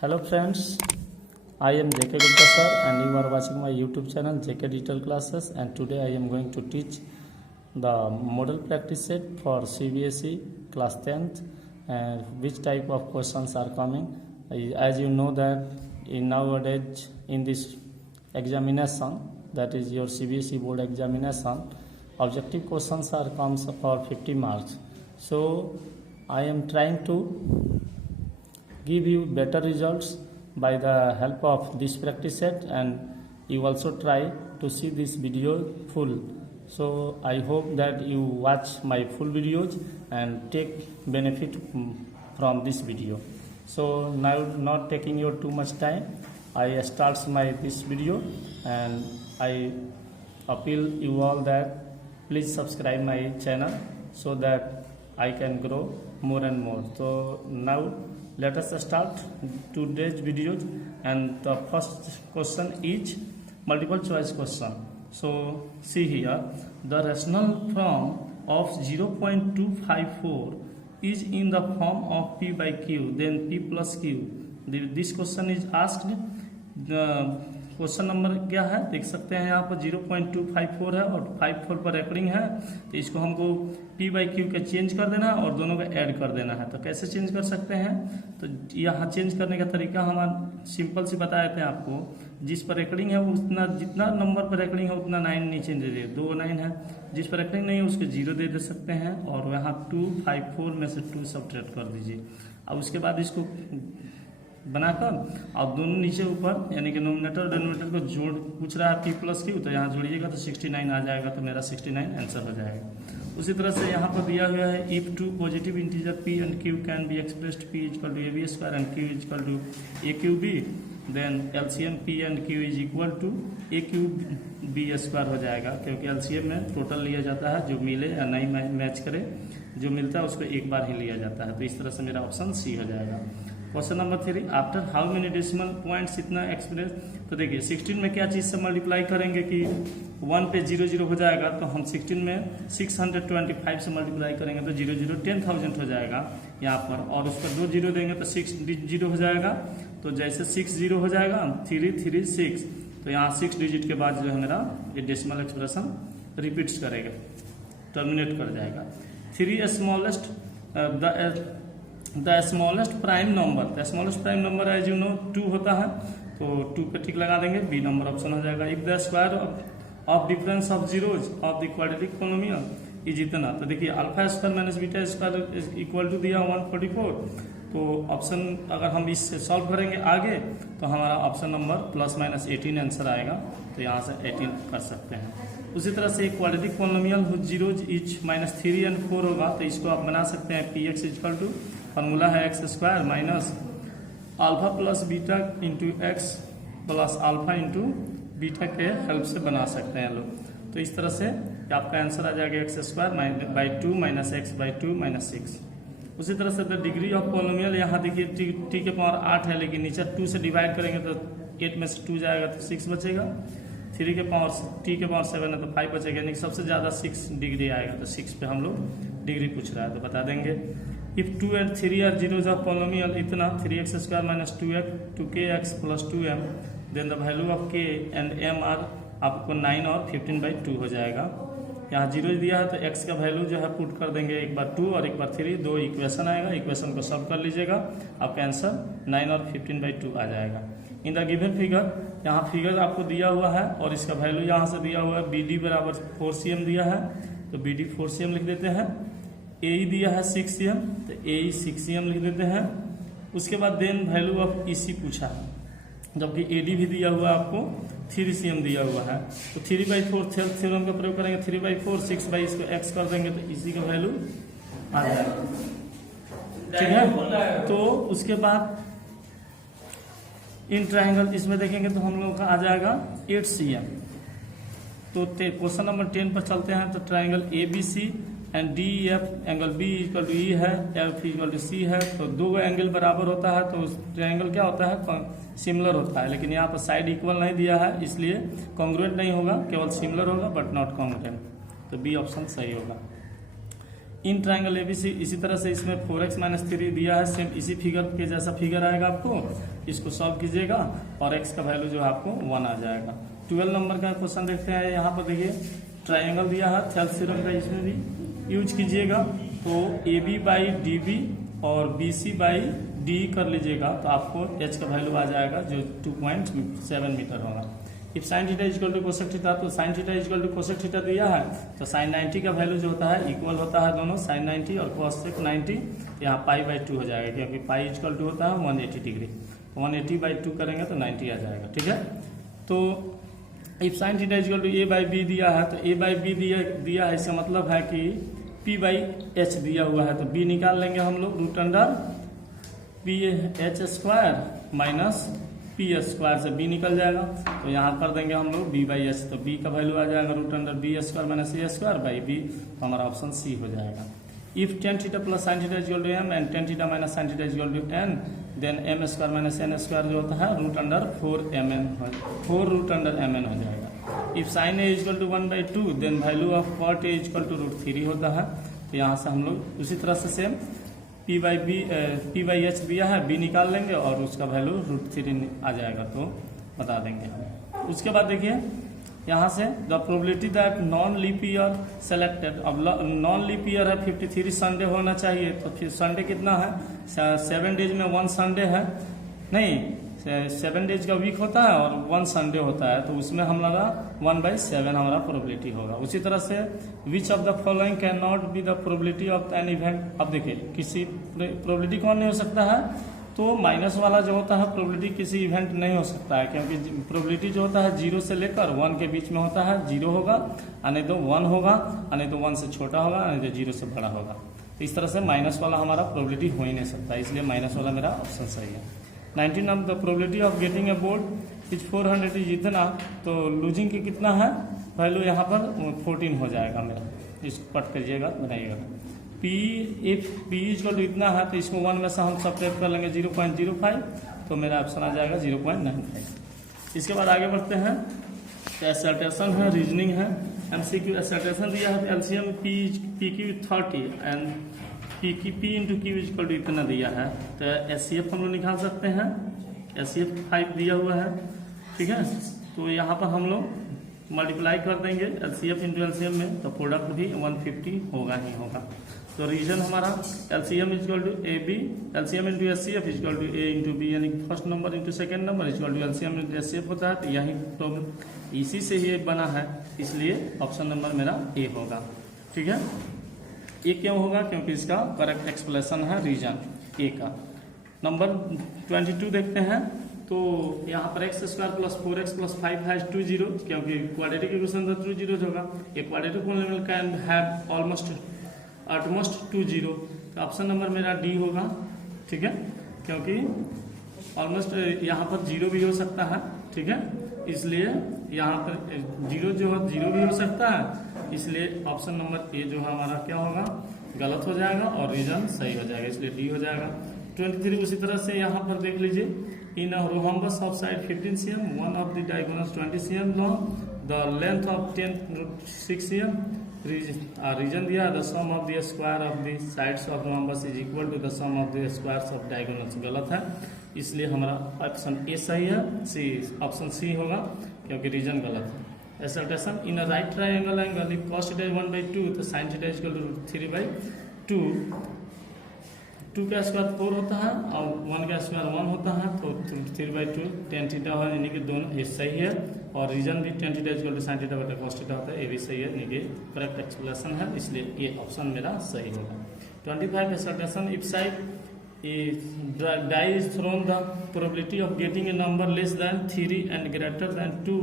Hello friends, I am JK Gupta sir and you are watching my YouTube channel JK Digital Classes, and today I am going to teach the model practice set for CBSE class 10th and which type of questions are coming. As you know that nowadays in this examination, that is your CBSE board examination, objective questions are comes for 50 marks. So I am trying to give you better results by the help of this practice set, and you also try to see this video full. So I hope that you watch my full videos and take benefit from this video. So now, not taking your too much time, I start this video, and I appeal you all that please subscribe my channel so that I can grow more and more. So now let us start today's video, and the first question is multiple choice question. So see here, the rational form of 0.254 is in the form of P by Q, then P plus Q. This question is asked. Question number क्या है देख सकते हैं यहाँ पर 0.254 है और 54 पर रेकरिंग है, तो इसको हमको P बाई क्यू के चेंज कर देना है और दोनों का ऐड कर देना है। तो कैसे चेंज कर सकते हैं, तो यहाँ चेंज करने का तरीका हम सिंपल से बताए थे आपको। जिस पर रेकरिंग है उतना, जितना नंबर पर रेकरिंग है उतना 9 नीचे दे दे, 2 9 है। जिस पर रेकरिंग नहीं है उसके 0 दे सकते हैं और यहाँ 254 में से 2 सब्ट्रैक्ट कर दीजिए। अब उसके बाद इसको बनाकर और दोनों नीचे ऊपर यानी कि नोमिनेटर और डिनोमिनेटर को जोड़ पूछ रहा है P प्लस क्यू, तो यहाँ जोड़िएगा तो 69 आ जाएगा, तो मेरा 69 आंसर हो जाएगा। उसी तरह से यहाँ पर दिया हुआ है if two positive integer P and Q can be expressed P equal to AB square and Q equal to AQB, then LCM P and Q is equal to AQB square हो जाएगा, क्योंकि LCM में total लिया जाता है, जो मिले या नहीं मैच करे, जो मिलता है उसको एक बार ही लिया जाता है। तो इस तरह से मेरा ऑप्शन सी हो जाएगा। Question number 3, after how many decimal points इतना एक्सप्रेस। तो देखिए 16 में क्या चीज़ से मल्टीप्लाई करेंगे कि 1 पे 0 0 हो जाएगा, तो हम 16 में 625 से मल्टीप्लाई करेंगे तो 0 0 10,000 हो जाएगा यहाँ पर, और उस पर 2 0 देंगे तो 6 0 हो जाएगा। तो जैसे 6 0 हो जाएगा 3 3 6, तो यहाँ 6 डिजिट के बाद जो है मेरा ये डेसिमल एक्सप्रेशन रिपीट्स करेगा, टर्मिनेट कर जाएगा। 3 smallest the smallest prime number as you know 2 होता है, तो 2 पे टिक लगा देंगे, बी नंबर ऑप्शन हो जाएगा। If the square of difference of zeros of the quadratic polynomial is इतना, तो देखिए alpha square minus beta square equal to दिया 144, तो ऑप्शन अगर हम इससे सॉल्व करेंगे आगे तो हमारा option number plus minus 18 answer आएगा, तो यहाँ से 18 कर सकते हैं। उसी तरह से quadratic polynomial zeros each -3 and 4 होगा, तो इसको आप बना सकते हैं P X equal to, formula है X square minus alpha plus beta into X plus alpha into beta के हेल्प से बना सकते हैं लोग। तो इस तरह से आपका आंसर आ जाएगा x square by 2 minus x by 2 minus 6। उसी तरह से द डिग्री ऑफ पॉलिनोमियल, यहाँ देखिए टी के पावर 8 है, लेकिन नीचे 2 से डिवाइड करेंगे तो 8 में से 2 जाएगा तो 6 बचेगा। 3 के पावर टी के पावर 7 है तो 5 बचेगा, यानी सबसे ज़्यादा 6 डिग्री आएगा, तो 6 पे हम लोग डिग्री पूछ रहा है तो बता देंगे। इफ 2 and 3 are zeros of polynomial इतना 3x square minus 2kx plus 2m, then the value of k and m are आपको 9 और 15/2 हो जाएगा। यहाँ 0 दिया है तो x का वैल्यू जो है पुट कर देंगे, एक बार 2 और एक बार 3, 2 इक्वेशन आएगा, इक्वेशन को सॉल्व कर लीजिएगा, आपका आंसर 9 और 15/2 आ जाएगा। इन द गिवन फिगर, यहाँ फिगर आपको दिया हुआ है और इसका वैल्यू यहाँ से दिया हुआ है, BD बराबर 4cm दिया है, तो BD 4cm लिख देते हैं। AE दिया है 6cm, तो AE 6cm लिख देते हैं। उसके बाद देन वैल्यू ऑफ EC पूछा है, जबकि AD भी दिया हुआ है आपको 3cm दिया हुआ है, तो 3/4 थ्योरम का प्रयोग करेंगे, 3/4 6 बाई इसको x कर देंगे तो EC का वैल्यू आ जाएगा, ठीक है। तो उसके बाद इन ट्राइंगल इसमें देखेंगे तो हम लोग का आ जाएगा 8cm। तो क्वेश्चन नंबर 10 पर चलते हैं, तो triangle ABC and DEF, angle B equal to E है, F इक्वल टू C है, तो 2 एंगल बराबर होता है तो ट्रायंगल क्या होता है, सिमिलर होता है, लेकिन यहाँ पर साइड इक्वल नहीं दिया है इसलिए कॉन्ग्रुएंट नहीं होगा, केवल सिमिलर होगा बट नॉट कॉन्ग्रुएंट, तो बी ऑप्शन सही होगा। इन ट्राइंगल एबीसी इसी तरह से इसमें 4x माइनस 3 दिया है, सेम इसी फिगर के जैसा फिगर आएगा आपको, इसको सॉल्व कीजिएगा और x का वैल्यू जो है आपको 1 आ जाएगा। 12 नंबर का क्वेश्चन देखते हैं। यहाँ पर देखिए ट्राइंगल दिया है, थेल्स थ्योरम का इसमें भी यूज कीजिएगा। तो AB बाई DB और BC बाई D कर लीजिएगा तो आपको h का वैल्यू आ जाएगा जो 2.7 मीटर होगा। If sine theta equal to cosec theta, तो sine theta equal to cosec theta दिया है तो साइन 90 का वैल्यू जो होता है इक्वल होता है दोनों साइन 90 और कोसेक 90, यहाँ पाई बाई 2 हो जाएगा क्योंकि पाई इक्वल टू होता है 180 डिग्री, 180 बाई 2 करेंगे तो 90 आ जाएगा। ठीक है, तो if sine theta equal to A by B दिया है तो ए बाई बी दिया है, इसका मतलब है कि पी बाई एच दिया हुआ है तो बी निकाल लेंगे हम लोग, root under P H square minus P square से बी निकल जाएगा तो यहाँ कर देंगे हम लोग बी बाई एच, तो बी का वैल्यू आ जाएगा root under B square minus A square by B, तो हमारा ऑप्शन सी हो जाएगा। If tan theta plus sine theta equal to M and tan theta minus sine theta equal to N, then M square minus N square जो होता है root under 4 root under M N हो जाएगा। If sine A equal to 1/2 then value of cot A equal to root 3 होता है, तो यहाँ से हम लोग उसी तरह से सेम पी बाई एच दिया है, बी निकाल लेंगे और उसका वैल्यू रूट 3 आ जाएगा तो बता देंगे हम। उसके बाद देखिए यहाँ से the probability that non leap year selected, अब नॉन लीप ईयर है 53 संडे होना चाहिए, तो फिर संडे कितना है, 7 डेज में 1 संडे है, नहीं 7 डेज का वीक होता है और 1 संडे होता है, तो उसमें हमारा 1/7 हमारा प्रोबेबिलिटी होगा। उसी तरह से which of the following can not be the probability of an event, अब देखिए किसी प्रोबेबिलिटी कौन नहीं हो सकता है, तो माइनस वाला जो होता है प्रोबेबिलिटी किसी इवेंट नहीं हो सकता है, क्योंकि प्रोबेबिलिटी जो होता है 0 से लेकर 1 के बीच में होता है, 0 होगा नहीं तो 1 होगा नहीं तो 1 से छोटा होगा नहीं तो 0 से बड़ा होगा, तो इस तरह से माइनस वाला हमारा प्रोबेबिलिटी हो ही नहीं सकता, इसलिए माइनस वाला मेरा ऑप्शन सही है। 19 of the probability of getting a board is 400 is इतना, तो लूजिंग की कितना है वैल्यू यहाँ पर 14 हो जाएगा मेरा, इसको कट करिएगा बनाइएगा। P if P equal to इतना है तो इसको 1 में से हम सब्ट्रैक्ट कर लेंगे 0.05, तो मेरा ऑप्शन आ जाएगा 0.95। इसके बाद आगे बढ़ते हैं, एसर्टेशन है, रीजनिंग है, एमसीक्यू एसर्टेशन दिया है, LCM P Q 30 and P into Q equal to इतना दिया है, तो एचसीएफ हम लोग निकाल सकते हैं, एचसीएफ 5 दिया हुआ है। ठीक है, तो यहाँ पर हम लोग मल्टीप्लाई कर देंगे एलसीएफ इंटू एलसीएम में, तो प्रोडक्ट भी 150 होगा ही होगा। तो रीजन हमारा LCM equal to A B, LCM into HCF equal to A into B, यानी first number into second number equal to LCM into HCF होता है, तो यही प्रॉब्लम इसी से ही बना है, इसलिए ऑप्शन नंबर मेरा ए होगा। ठीक है, ये क्यों होगा, क्योंकि इसका करेक्ट एक्सप्लेनेशन है रीजन ए का। नंबर 22 देखते हैं, तो यहाँ पर x square plus 4x plus 5 has 2 zero, क्योंकि क्वाड्रेटिक इक्वेशन तो 2 जीरो होगा, ये quadratic polynomial can have almost 2 zero, तो ऑप्शन नंबर मेरा डी होगा। ठीक है, क्योंकि ऑलमोस्ट यहाँ पर जीरो भी हो सकता है। ठीक है, इसलिए यहाँ पर जीरो भी हो सकता है, इसलिए ऑप्शन नंबर ए जो है हमारा क्या होगा, गलत हो जाएगा और रीजन सही हो जाएगा, इसलिए डी हो जाएगा। 23 उसी तरह से यहाँ पर देख लीजिए, in a rhombus of side 15 cm, one of the diagonals 20 cm long, the length of 10.6 cm, reason दिया the sum of the square of the sides of rhombus is equal to the sum of the squares of diagonals, गलत है, इसलिए हमारा option A सही है, C option C होगा क्योंकि reason गलत है। Assertion in a right triangle angle if cos theta is 1/2 तो sin theta is equal to 3/2, 2 का स्क्वायर 4 होता है और 1 का स्क्वायर 1 होता है, तो 3/2 tan थीटा है, यानी कि दोनों ये सही है, और रीजन भी tan theta is equal to sin theta बटा cos थीटा होता है, ये भी सही है, यानी कि करेक्ट एक्सप्लेनेशन है, इसलिए ये ऑप्शन मेरा सही होगा। 25 assertion if side die is thrown, the probability of getting a number less than 3 and greater than 2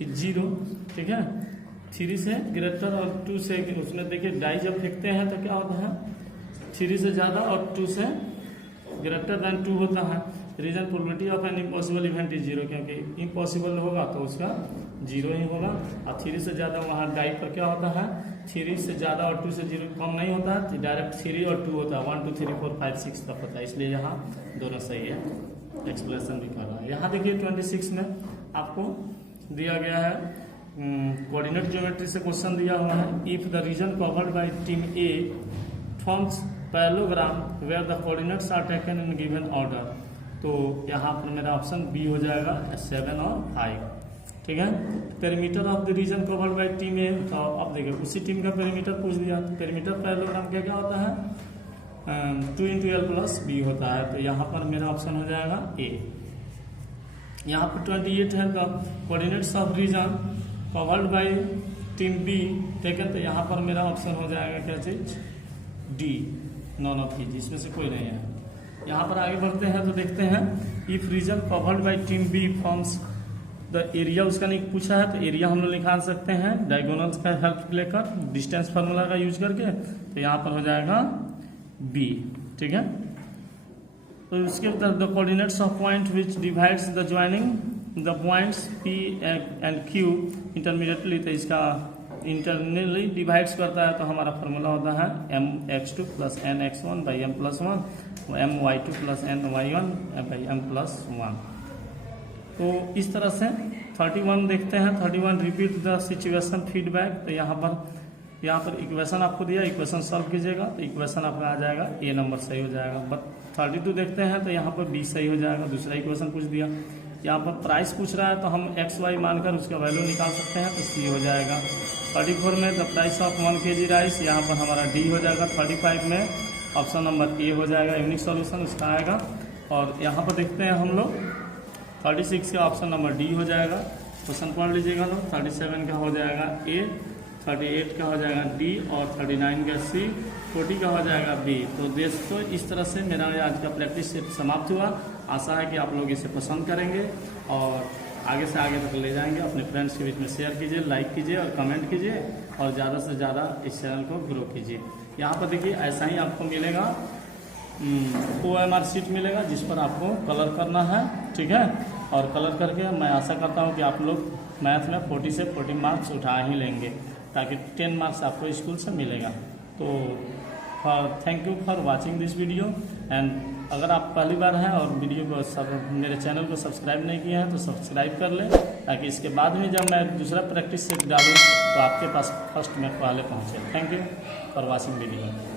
is 0। ठीक है, 3 से ग्रेटर और 2 से, उसमें देखिए डाई जब फेंकते हैं तो क्या होता है, 3 से ज़्यादा और 2 से ग्रेटर देन 2 होता है। Reason probability of an impossible event is 0, क्योंकि इम्पॉसिबल होगा तो उसका 0 ही होगा, और 3 से ज़्यादा वहाँ डाई पर क्या होता है, 3 से ज़्यादा और 2 से 0 कम नहीं होता है, तो डायरेक्ट 3 और 2 होता है, 1 2 3 4 5 6 तक होता है, इसलिए यहाँ दोनों सही है, एक्सप्लेनेशन भी कर रहा है। यहाँ देखिए 26 में आपको दिया गया है कोऑर्डिनेट ज्योमेट्री से क्वेश्चन दिया हुआ है, if the region covered by team A forms parallelogram where the coordinates are taken in given order। तो यहाँ पर मेरा ऑप्शन बी हो जाएगा 7 और 5। ठीक है। Perimeter of the region covered by team A. तो अब देखिए उसी टीम का पेरीमीटर पूछ दिया। पेरीमीटर पैरेललोग्राम क्या क्या होता है, 2 × L + B होता है। तो यहाँ पर मेरा ऑप्शन हो जाएगा ए। यहाँ पर 28 है the coordinates of region covered by team B taken. तो यहाँ पर मेरा ऑप्शन हो जाएगा क्या चीज, डी, नॉन ऑफ दीज, इसमें से कोई नहीं है। यहाँ पर आगे बढ़ते हैं तो देखते हैं if region covered by team B forms the area, उसका नहीं पूछा है तो एरिया हम लोग निकाल सकते हैं डायगोनल्स का हेल्प लेकर, डिस्टेंस फार्मूला का यूज करके। तो यहाँ पर हो जाएगा बी। ठीक है। तो उसके बाद the coordinates of point which divides the joining the points P and Q intermediately. तो इसका इंटरनली डिवाइड्स करता है। तो हमारा फार्मूला होता है mx2 + nx1 / m + 1 my2 + ny1 / m + 1। तो इस तरह से 31 देखते हैं। 31 रिपीट द सिचुएशन फीडबैक। तो यहाँ पर इक्वेशन आपको दिया, इक्वेशन सॉल्व कीजिएगा तो इक्वेशन आपका आ जाएगा, ए नंबर सही हो जाएगा। बट 32 देखते हैं तो यहाँ पर बी सही हो जाएगा, दूसरा इक्वेशन पूछ दिया। यहाँ पर प्राइस पूछ रहा है तो हम एक्स वाई मानकर उसका वैल्यू निकाल सकते हैं, तो सी हो जाएगा। 34 में the price of 1 kg rice, यहाँ पर हमारा डी हो जाएगा। 35 में ऑप्शन नंबर ए हो जाएगा, यूनिक सॉल्यूशन उसका आएगा। और यहाँ पर देखते हैं हम लोग 36 का ऑप्शन नंबर डी हो जाएगा। क्वेश्चन पढ़ लीजिएगा लोग। 37 का हो जाएगा ए, 38 का हो जाएगा डी और 39 का सी, 40 का हो जाएगा बी। तो दोस्तों इस तरह से मेरा आज का प्रैक्टिस सेट समाप्त हुआ। आशा है कि आप लोग इसे पसंद करेंगे और आगे से आगे तक ले जाएंगे। अपने फ्रेंड्स के बीच में शेयर कीजिए, लाइक कीजिए और कमेंट कीजिए और ज़्यादा से ज़्यादा इस चैनल को ग्रो कीजिए। यहाँ पर देखिए ऐसा ही आपको मिलेगा, OMR शीट मिलेगा जिस पर आपको कलर करना है। ठीक है। और कलर करके मैं आशा करता हूँ कि आप लोग मैथ में 40 से 40 मार्क्स उठा ही लेंगे, ताकि 10 मार्क्स आपको स्कूल से मिलेगा। तो thank you for watching this video. And अगर आप पहली बार हैं और वीडियो को मेरे चैनल को सब्सक्राइब नहीं किए हैं तो सब्सक्राइब कर लें, ताकि इसके बाद में जब मैं दूसरा प्रैक्टिस सेट डालूँ तो आपके पास फर्स्ट में पहले पहुँचे। Thank you for watching video.